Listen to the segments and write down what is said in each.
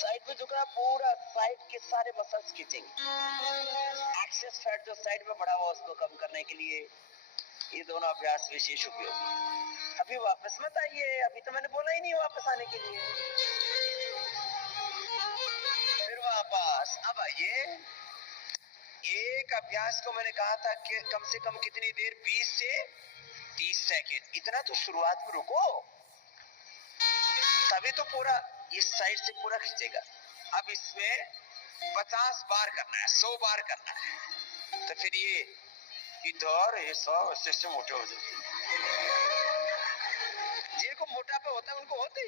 Side में झुकना, पूरा साइड के सारे मसल्स खींचेंगे। एक्सेस फैट जो साइड में बढ़ा हुआ उसको कम करने के लिए ये दोनों अभ्यास विशेष उपयोगी। अभी वापस मत आइए, अभी तो मैंने बोला ही नहीं वापस आने के लिए। फिर वापस अब आइए। एक अभ्यास को मैंने कहा था कि कम से कम कितनी देर, 20 से 30 सेकेंड, इतना तो शुरुआत में रुको, तभी तो पूरा इस साइड से पूरा खींचेगा। अब इसमें 50 बार करना है, 100 बार करना है, तो फिर ये इधर ये सब ऐसे मोटे हो जाते हैं। जिनको मोटापा होता है उनको होते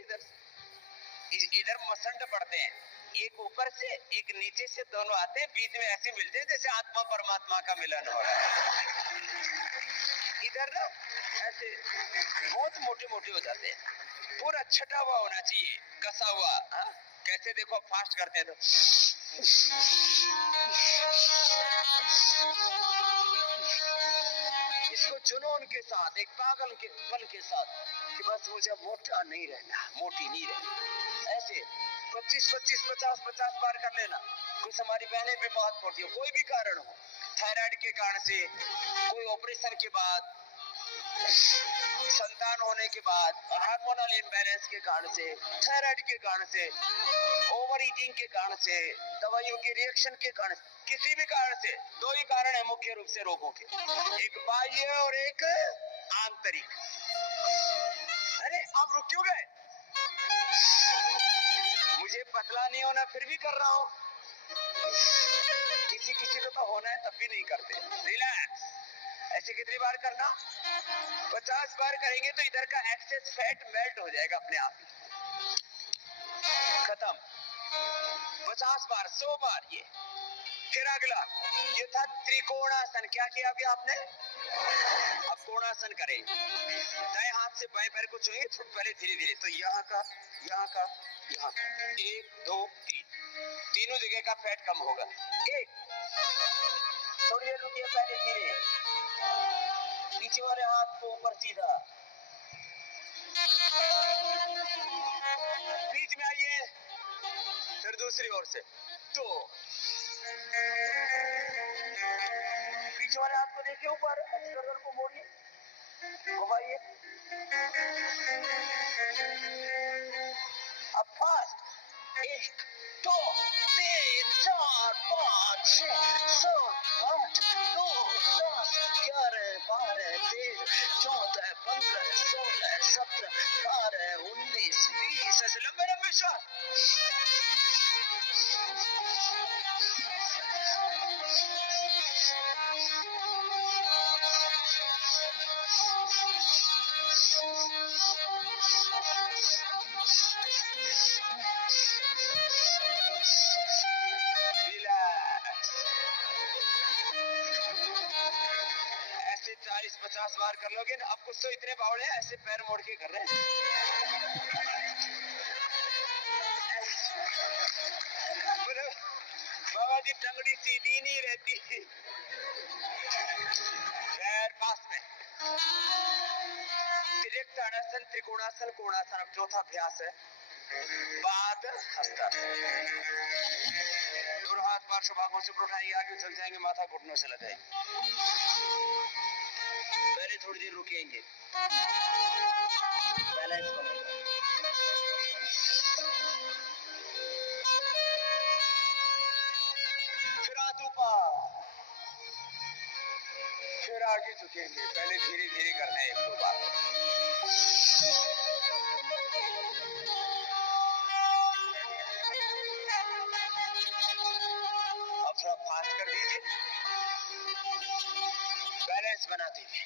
इधर मसंड पड़ते हैं, एक ऊपर से एक नीचे से, दोनों आते हैं, बीच में ऐसे मिलते हैं जैसे आत्मा परमात्मा का मिलन हो रहा है। इधर ना ऐसे बहुत मोटे मोटे हो जाते हैं, पूरा छटा हुआ होना चाहिए, कसा हुआ। कैसे देखो फास्ट करते हैं तो इसको जुनून के साथ, एक पागल के पल के साथ कि बस मुझे मोटा नहीं रहना, मोटी नहीं रहना, ऐसे 25-25, 50-50 बार कर लेना। कुछ हमारी बहनें भी बहुत मोटी हो, कोई भी कारण हो, थायराइड के कारण से, कोई ऑपरेशन के बाद, संतान होने के बाद, हार्मोनल इम्बैलेंस के कारण से, थायराइड के कारण से, ओवर ईटिंग के कारण से, दवाइयों के रिएक्शन के कारण, किसी भी कारण से। दो ही कारण है मुख्य रूप से रोगों के, एक बाह्य और एक आंतरिक। अरे आप रुक क्यों गए? मुझे पतला नहीं होना फिर भी कर रहा हूं, किसी किसी को तो होना है तब भी नहीं करते। रिलैक्स। ऐसे कितनी बार करना? 50 बार करेंगे तो इधर का एक्सेस फैट मेल्ट हो जाएगा अपने आप, खत्म। 50 बार, 100 बार ये। फिर अगला ये था त्रिकोणासन। क्या किया अभी आपने? अब कोणासन करें, दाएं हाथ से बाएं पैर को छुएंगे, तो पहले धीरे धीरे, तो यहाँ का, यहाँ का, यहाँ का, 1 2 3, तीनों जगह का फैट कम होगा। एक, थोड़ी देर रुकिए, पहले धीरे, पीछे वाले हाथ को ऊपर सीधा, बीच में आइए, फिर दूसरी ओर से, तो पीछे वाले हाथ को देखिए ऊपर, गर्दन को मोड़िए, घुमाइए। अब फास्ट, 1 2 3 4 5 6 7 8 9 10 11 12 13 14 15 16 17 18 19 20, ऐसे लंबे लंबे श्वास। ऐसे 40-50 बार कर लोगे ना। अब कुछ तो इतने बावड़े हैं ऐसे पैर मोड़ के कर रहे हैं। बाबा जी टंगड़ी सीधी नहीं रहती, पैर पास में। त्रिक ताड़ासन, त्रिकोणासन, कोणासन। अब चौथा अभ्यास है पाद हस्तासन। दोनों हाथ पार्श्व भागों से उठाएंगे, आगे चल जाएंगे, माथा घुटनों से लगाएंगे। पहले थोड़ी देर रुकेंगे, बैलेंस बनेगा। फिर हाथ ऊपर, फिर आगे झुकेंगे। पहले धीरे धीरे करना है, 1 2 बार। अब थोड़ा फास्ट कर दीजिए, बैलेंस बनाते हुए।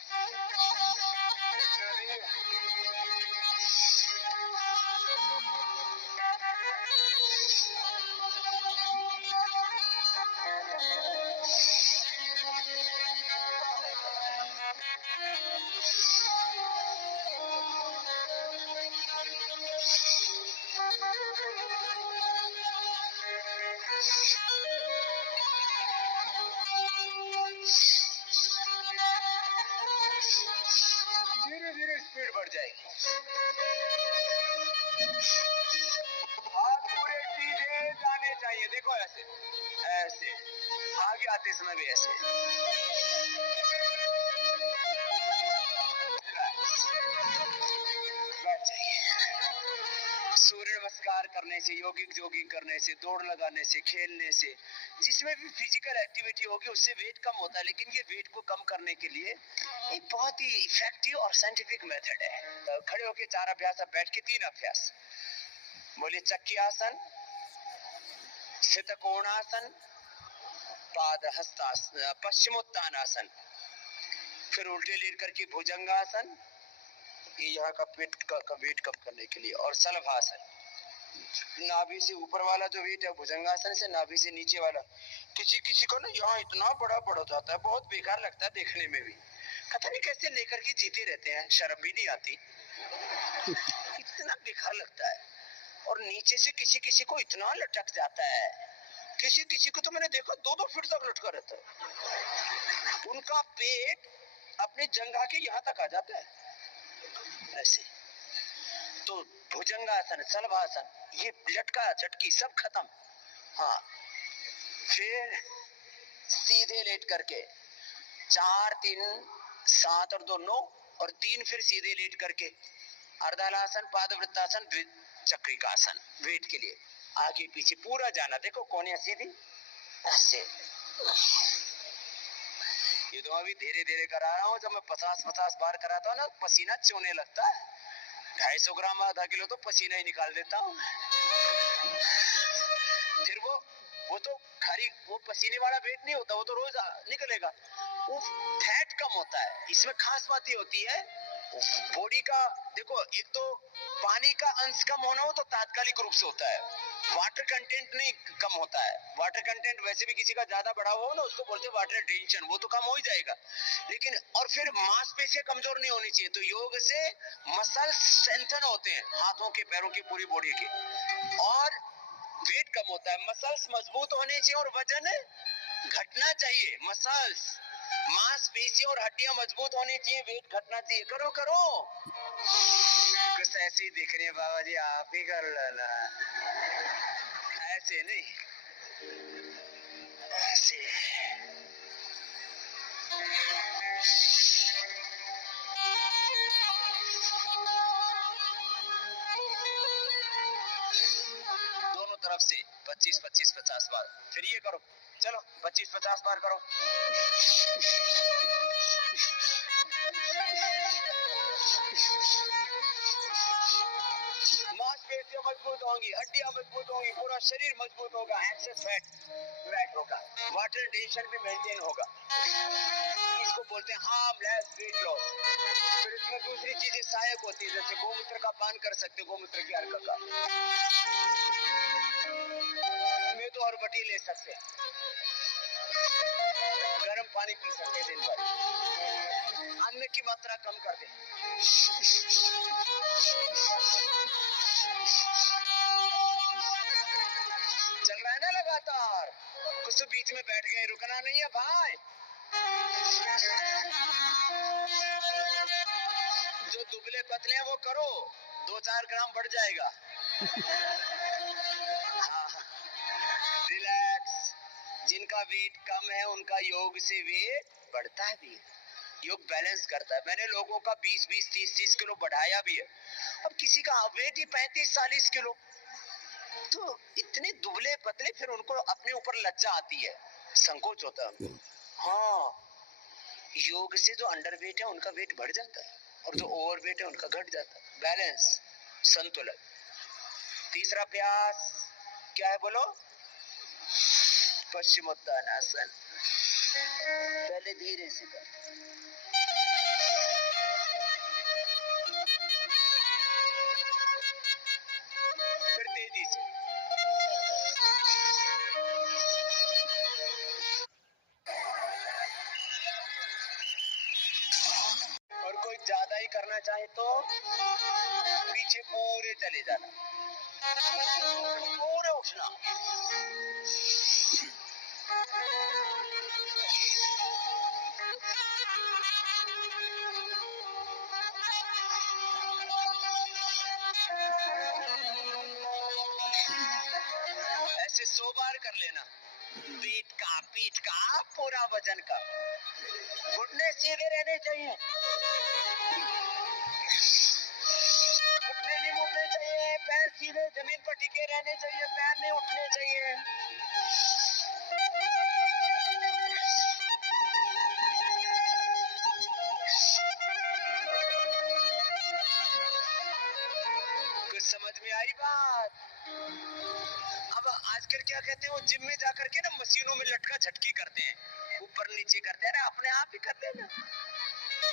धीरे धीरे स्पीड बढ़ जाएगी। देखो ऐसे ऐसे, आगे आते समय भी ऐसे। बैठ जाइए। सूर्य नमस्कार करने से, योगिक जॉगिंग करने से, दौड़ लगाने से, खेलने से, जिसमें भी फिजिकल एक्टिविटी होगी उससे वेट कम होता है। लेकिन ये वेट को कम करने के लिए एक बहुत ही इफेक्टिव और साइंटिफिक मेथड है। खड़े होके 4 अभ्यास, अब बैठ के 3 अभ्यास। बोलिए चक्की आसन, शीतकोणासन, पाद हस्तासन, पश्चिमोत्तानासन, फिर उल्टे लेट करके भुजंगासन, ये यहाँ का पेट का वेट कम करने के लिए, और शलभासन, नाभि से ऊपर वाला जो वेट है भुजंगासन से, नाभि से नीचे वाला। किसी किसी को ना यहाँ इतना बड़ा बढ़ जाता है, बहुत बेकार लगता है देखने में भी, पता नहीं कैसे लेकर के जीते रहते हैं, शर्म भी नहीं आती, इतना बेकार लगता है। और नीचे से किसी किसी को इतना लटक जाता है, किसी किसी को तो मैंने देखा 2-2 फीट तक लटका रहता है, उनका पेट अपनी जंघा के यहाँ तक आ जाता है ऐसे। तो भुजंगासन, शलभासन, ये लटका झटकी सब खत्म। हाँ, फिर सीधे लेट करके 4 3 7 और 2 9, और 3 फिर सीधे लेट करके अर्धालासन, पादवृत्तासन, चक्रिकासन, वेट के लिए आगे पीछे पूरा जाना। देखो कोनिया सीधी ऐसे। ये तो अभी धीरे धीरे करा रहा हूँ, जब मैं 50 बार कराता हूँ ना पसीना चोने लगता है। 250 ग्राम आधा किलो तो पसीना ही निकाल देता हूँ। फिर वो तो खाली वो पसीने वाला वेट नहीं होता, वो तो रोज निकलेगा, वो फैट कम होता है। इसमें खास बात ये होती है बॉडी का, देखो एक तो पानी का अंश कम होना हो तो तात्कालिक रूप से होता है, वाटर कंटेंट नहीं कम होता है। वाटर कंटेंट वैसे भी किसी का ज्यादा बढ़ा हुआ हो ना, उसको बोलते हैं वाटर टेंशन, वो तो कम हो ही जाएगा। लेकिन और फिर मांसपेशियां कमजोर नहीं होनी चाहिए, तो योग से मसल स्ट्रेंथन होते हैं, हाथों के, पैरों के, पूरी बॉडी के, और वेट कम होता है। मसल्स मजबूत होने चाहिए और वजन घटना चाहिए। मसल्स, मांसपेशी और हड्डियां मजबूत होनी चाहिए, वेट घटना चाहिए। करो करो, कुछ ऐसे ही दिख रही है बाबा जी, आप ही कर लेना, ऐसे नहीं, ऐसे। दोनों तरफ से 25-25-50 बार। फिर ये करो, चलो 25-50 बार करो। मांसपेशियां मजबूत होंगी, हड्डियां मजबूत होंगी, पूरा शरीर मजबूत होगा, एक्सेस फैट होगा, वाटर टेंशन भी मेंटेन होगा। इसको बोलते हैं हार्मलेस वेट लॉस। फिर इसमें दूसरी चीजें सहायक होती है, जैसे गोमूत्र का पान कर सकते हो, गोमूत्र की अर्क का, में तो और बटी ले सकते हैं, गर्म पानी पी सकते हैं दिन भर, अन्न की मात्रा कम कर दे। चल रहा है ना लगातार, कुछ तो बीच में बैठ गए, रुकना नहीं है भाई। जो दुबले पतले हैं वो करो, 2-4 ग्राम बढ़ जाएगा। हाँ, रिलैक्स। जिनका वेट कम है उनका योग से वेट बढ़ता भी है, योग बैलेंस करता है। मैंने लोगों का 20-20, 30-30 किलो बढ़ाया भी है। अब किसी का वेट ही 35-40 किलो, तो इतने दुबले पतले, फिर उनको अपने ऊपर लज्जा आती है, संकोच होता है। हाँ, योग से जो अंडरवेट है उनका वेट बढ़ जाता है, और जो ओवरवेट है उनका घट जाता है। बैलेंस, संतुलन। तीसरा अभ्यास क्या है बोलो? पश्चिमोत्तानासन। पहले धीरे से कर, फिर तेजी से। और कोई ज्यादा ही करना चाहे तो पीछे पूरे चले जाना, पूरे उठना। ऐसे 100 बार कर लेना। पीठ का पूरा वजन का। घुटने सीधे रहने चाहिए, घुटने नहीं मुड़ने चाहिए, पैर सीधे जमीन पर टिके रहने चाहिए, पैर नहीं उठने चाहिए। कुछ समझ में आई बात? अब आजकल क्या कहते हैं, वो जिम में जाकर के ना मशीनों में लटका झटकी करते हैं, ऊपर नीचे करते हैं ना, अपने आप ही कर लेना,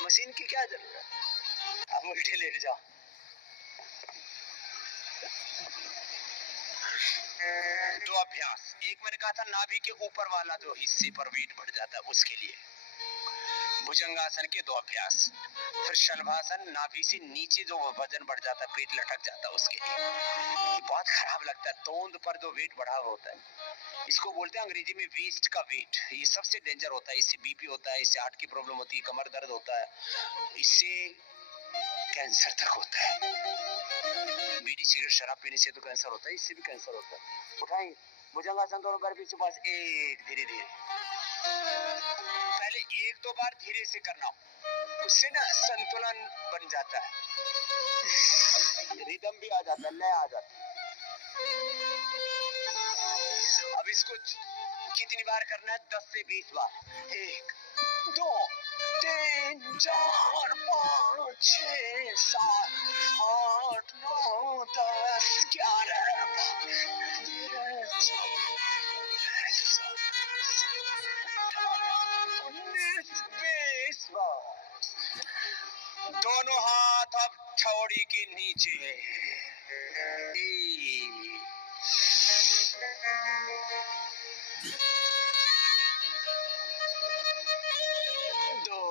मशीन की क्या जरूरत। अब उल्टे लेट जाओ। दो अभ्यास, एक मैंने कहा था नाभि के ऊपर वाला जो हिस्से पर वेट बढ़ जाता है उसके लिए भुजंगासन के 2 अभ्यास, फिर शलभासन नाभि से नीचे जो वजन बढ़ जाता है, पेट लटक जाता है, उसके लिए। ये बहुत खराब लगता है, तोंद पर जो वेट बढ़ा होता है, इसको बोलते हैं अंग्रेजी में वेस्ट का वेट। ये सबसे डेंजर होता है, इससे बीपी होता है, इससे हार्ट की प्रॉब्लम होती है, कमर दर्द होता है, इससे कैंसर तक होता है। बीड़ी सिगरेट शराब पीने से तो कैंसर होता है, इससे भी कैंसर होता है। उठाएंगे भुजंगासन, दोनों पैर पीछे पास, एक धीरे धीरे, पहले 1-2 बार धीरे से करना, उससे ना संतुलन बन जाता है, रिदम भी आ जाता है, लय आ जाता है। अब इसको कितनी बार करना है? 10 से 20 बार। 1 2 3 4 5 6 7 8 9 10 11 दोनों हाथ अब ठौड़ी के नीचे। 2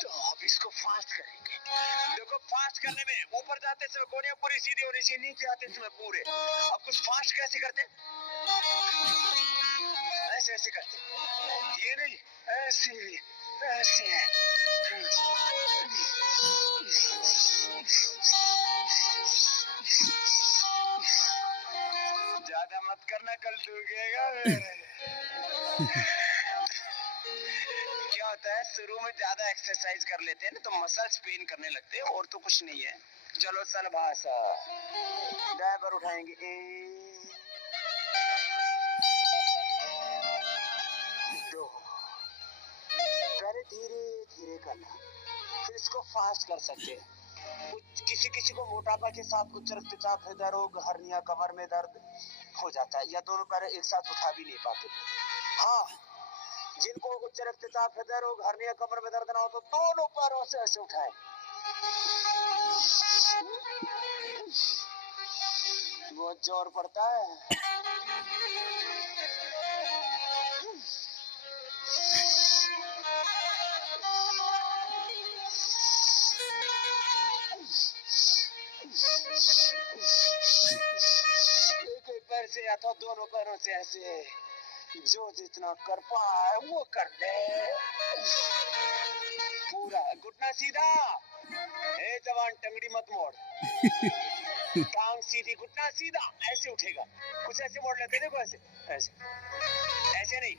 तो अब इसको फास्ट करेंगे। देखो फास्ट करने में ऊपर जाते समय कोहनियां पूरी सीधी होनी चाहिए, नीचे आते समय पूरे। अब कुछ फास्ट कैसे करते? ऐसे ऐसे करते, ये नहीं, ऐसे ऐसे। ज्यादा मत करना, कल दुखेगा। क्या होता है, शुरू में ज्यादा एक्सरसाइज कर लेते हैं ना तो मसल्स पेन करने लगते हैं, और तो कुछ नहीं है। चलो शलभासन, दाएं पर उठाएंगे, 1 2, पहले धीरे धीरे करना, फिर इसको फास्ट कर सकते हैं। किसी किसी को मोटापा के साथ उच्च रक्तचाप, हृदय रोग, हर्निया, कमर में दर्द हो जाता है, या दोनों पैर एक साथ उठा भी नहीं पाते। हाँ, जिनको उच्च रक्तचाप, हृदय रोग, हर्निया, कमर में दर्द ना हो तो दोनों पैरों से ऐसे उठाएं। बहुत जोर पड़ता है। एक पैर से अथवा दोनों पैरों से ऐसे, जो जितना कर पाए वो कर ले। पूरा घुटना सीधा, ए जवान टंगड़ी मत मोड़, टांग सीधी, घुटना सीधा, ऐसे उठेगा। कुछ ऐसे मोड़ लेते, देखो ऐसे ऐसे, ऐसे नहीं,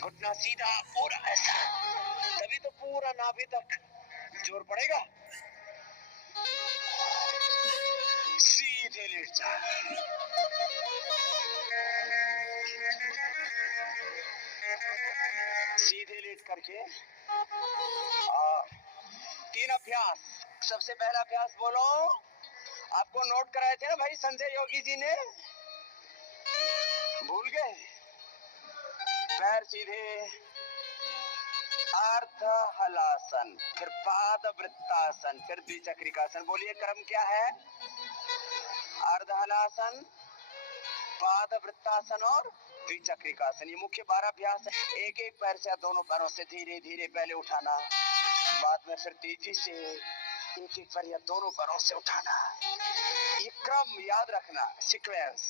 घुटना सीधा पूरा ऐसा, तभी तो पूरा नाभि तक जोर पड़ेगा। सीधे लेट जा, सीधे लेट करके। और 3 अभ्यास। सबसे पहला अभ्यास बोलो, आपको नोट कराए थे ना भाई संजय योगी जी ने, भूल गए? पैर सीधे, अर्ध हलासन, फिर पाद वृत्तासन, फिर द्विचक्रिकासन। बोलिए क्रम क्या है? अर्ध हलासन, पाद वृत्तासन और द्विचक्रिकासन। ये मुख्य 12 अभ्यास है। एक एक पैर से, दोनों पैरों से धीरे धीरे पहले उठाना, बाद में फिर तेजी से एक एक पैर या दोनों पैरों से उठाना। ये क्रम याद रखना, सीक्वेंस।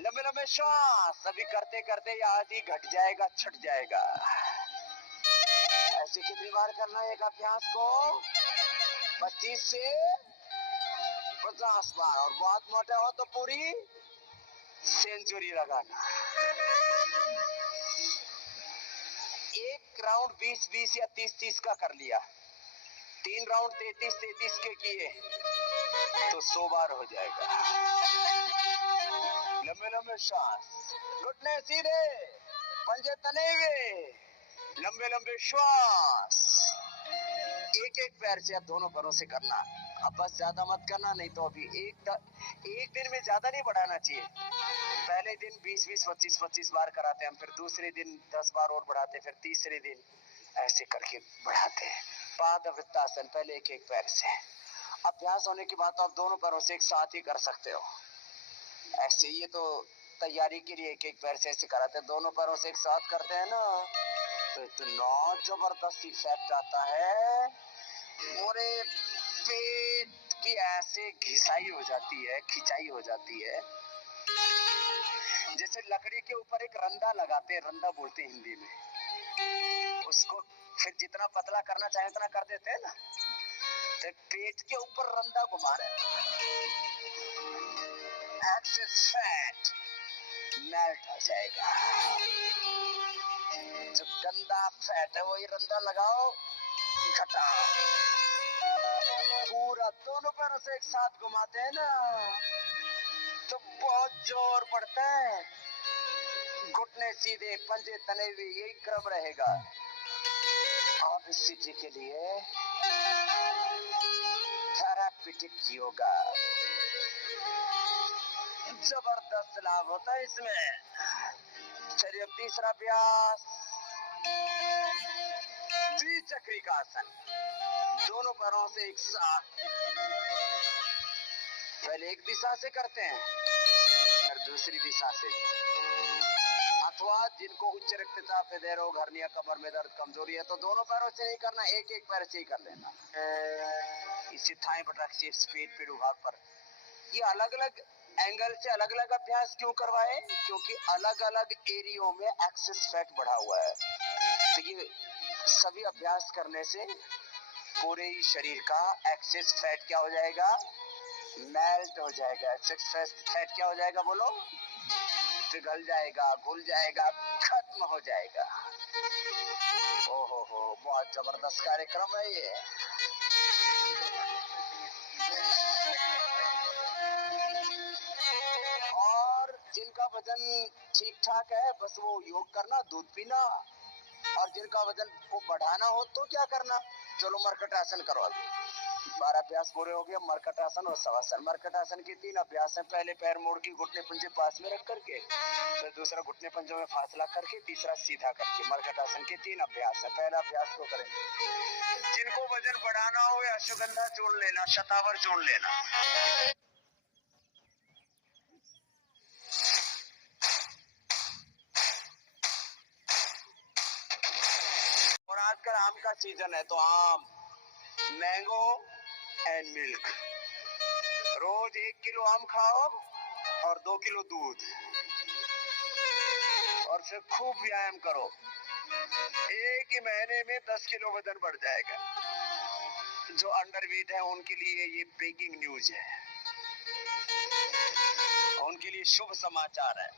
लंबे लंबे श्वास, अभी करते करते ये आदि घट जाएगा, छट जाएगा। ऐसे ऐसे कितनी बार करना है एक अभ्यास को? 25 से 50 बार। और बहुत मोटा हो तो पूरी सेंचुरी लगाना। एक राउंड 20-20 या 30-30 का कर लिया, 3 राउंड 33-33 के किए तो 100 बार हो जाएगा। लंबे लंबे श्वास, घुटने सीधे, पंजे तने हुए, लंबे लंबे श्वास। एक एक पैर से, अब दोनों पैरों से करना। अब बस ज्यादा मत करना, नहीं तो अभी एक दिन में ज्यादा नहीं बढ़ाना चाहिए। पहले दिन 20-20, 25-25 बार कराते हैं हम, फिर दूसरे दिन 10 बार और बढ़ाते, फिर तीसरे दिन ऐसे करके बढ़ाते हैं। पादवृत्तासन, पहले एक एक पैर से। अभ्यास होने के बाद तो आप दोनों पैरों से एक साथ ही कर सकते हो ऐसे। ये तो तैयारी के लिए एक एक पैर से ऐसे कराते हैं, दोनों पैरों से एक साथ करते हैं ना, तो इतना जबरदस्त इफेक्ट आता है। पूरे पेट की ऐसे घिसाई हो जाती है, खिंचाई हो जाती है। जैसे लकड़ी के ऊपर एक रंदा लगाते हैं, रंदा बोलते हैं हिंदी में उसको, फिर जितना पतला करना चाहे उतना कर देते हैं ना। तो पेट के ऊपर रंदा घुमा रहे हैं, एक्सेस फैट मेल्ट हो जाएगा। जो गंदा फैट है वही रंदा लगाओ, घटाओ। पूरा दोनों पैरों से एक साथ घुमाते हैं ना, तो बहुत जोर पड़ता है। घुटने सीधे, पंजे तने हुए, यही क्रम रहेगा। अब इस स्थिति के लिए थेरापीटिक योगा जबरदस्त लाभ होता है इसमें। चलिए अब तीसरा अभ्यास, द्विचक्रिका आसन। दोनों पैरों से एक साथ, पहले एक दिशा से करते हैं फिर दूसरी दिशा से। अथवा जिनको उच्च रक्तचाप, हृदय रोग, हर्निया, कमर में दर्द, कमजोरी है तो दोनों पैरों से नहीं करना, एक एक पैर से ही कर लेना। इसी थाई बटरक पेट पे भाग पर। ये अलग अलग एंगल से अलग अलग अभ्यास क्यों करवाए? क्योंकि अलग अलग एरियो में एक्सेस फैट बढ़ा हुआ है। तो ये सभी अभ्यास करने से पूरे ही शरीर का एक्सेस फैट क्या हो जाएगा? मेल्ट हो जाएगा। एक्सेस फैट क्या हो जाएगा? बोलो। पिघल जाएगा, घुल जाएगा, खत्म हो जाएगा। ओहो, बहुत जबरदस्त कार्यक्रम है ये। और जिनका वजन ठीक ठाक है बस वो योग करना, दूध पीना। और जिनका वजन को बढ़ाना हो तो क्या करना? चलो मरकटासन करो। 12 अभ्यास पूरे हो गए। मरकटासन और शवासन। मरकटासन के 3 अभ्यास हैं। पहले पैर मोड़ के घुटने पंजे पास में रख करके, फिर दूसरा घुटने पंजों में फासला करके, तीसरा सीधा करके। मरकटासन के 3 अभ्यास हैं। पहला अभ्यास को करेंगे। जिनको वजन बढ़ाना हो या अश्वगंधा चूर्ण लेना, शतावर चूर्ण लेना। और आजकल आम का सीजन है तो आम, मैंगो एंड मिल्क। रोज 1 किलो आम खाओ और 2 किलो दूध, और फिर खूब व्यायाम करो। एक ही महीने में 10 किलो वजन बढ़ जाएगा। जो अंडरवेट है उनके लिए ये ब्रेकिंग न्यूज है, उनके लिए शुभ समाचार है।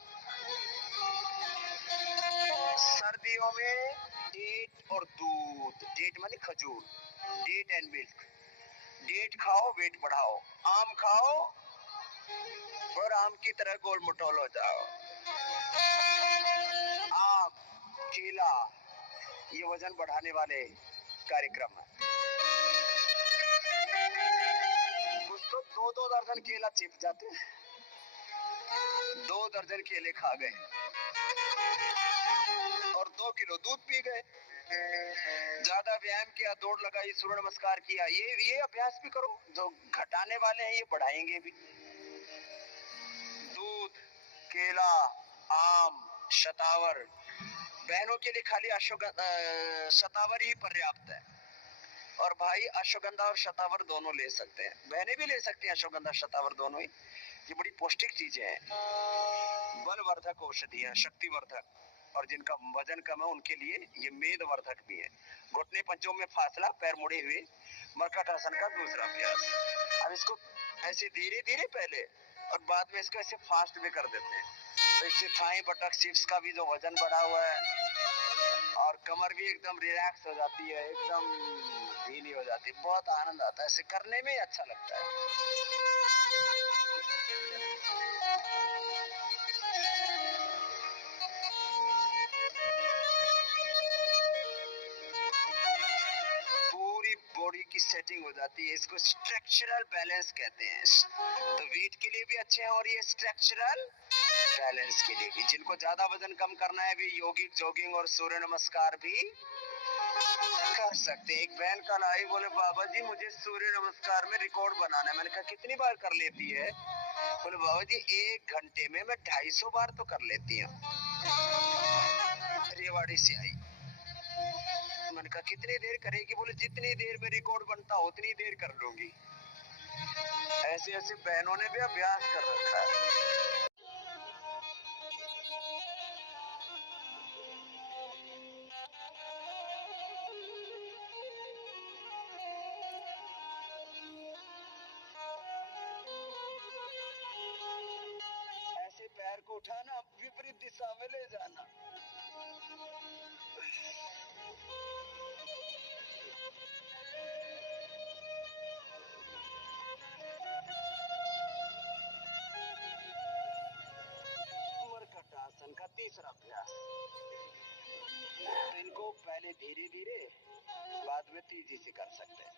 सर्दियों में डेट और दूध, डेट माने खजूर, डेट एंड मिल्क। डेट खाओ, वेट बढ़ाओ। आम खाओ और आम की तरह गोल मटोल हो जाओ। आम, केला, ये वजन बढ़ाने वाले कार्यक्रम है। कुछ तो 2-2 दर्जन केला चिप जाते हैं, 2 दर्जन केले खा गए और 2 किलो दूध पी गए। ज्यादा व्यायाम किया, दौड़ लगाई, सूर्य नमस्कार किया। ये अभ्यास भी करो। जो घटाने वाले हैं ये बढ़ाएंगे भी। दूध, केला, आम, शतावर। बहनों के लिए खाली शतावर ही पर्याप्त है। और भाई अश्वगंधा और शतावर दोनों ले सकते हैं, बहनें भी ले सकती हैं अश्वगंधा शतावर दोनों ही। ये बड़ी पौष्टिक चीजें हैं, बलवर्धक औषधि है, शक्तिवर्धक। और जिनका वजन कम है उनके लिए ये मेदवर्धक भी है। घुटने पंचों में फासला, पैर मुड़े हुए, मरकट आसन का दूसरा अभ्यास। अब इसको ऐसे धीरे धीरे पहले और बाद में इसको ऐसे फास्ट भी कर देते हैं, तो इससे थाई बटक सिप्स का भी जो वजन बढ़ा हुआ है और कमर भी एकदम रिलैक्स हो जाती है, एकदम ढीली हो जाती है, बहुत आनंद आता है, ऐसे करने में अच्छा लगता है। पूरी बॉडी की सेटिंग हो जाती है, इसको स्ट्रक्चरल बैलेंस कहते हैं। तो वेट के लिए भी अच्छे हैं और ये स्ट्रक्चरल बैलेंस के लिए भी। जिनको ज्यादा वजन कम करना है वे योगिक जॉगिंग और सूर्य नमस्कार भी कर सकते हैं। एक बहन कल आई, बोले बाबा जी मुझे सूर्य नमस्कार में रिकॉर्ड बनाना है। मैंने कहा कितनी बार कर लेती है? बोले बाबा जी 1 घंटे में मैं 250 बार तो कर लेती हूँ। रेवाड़ी से आई, मैंने कहा कितनी देर करेगी? बोले जितनी देर में रिकॉर्ड बनता उतनी देर कर लूंगी। ऐसे ऐसे बहनों ने भी अभ्यास कर रखा है। ऐसे पैर को उठाना, विपरीत दिशा में ले जाना। मरकट आसन का तीसरा अभ्यास। इनको पहले धीरे धीरे बाद में तेजी से कर सकते हैं।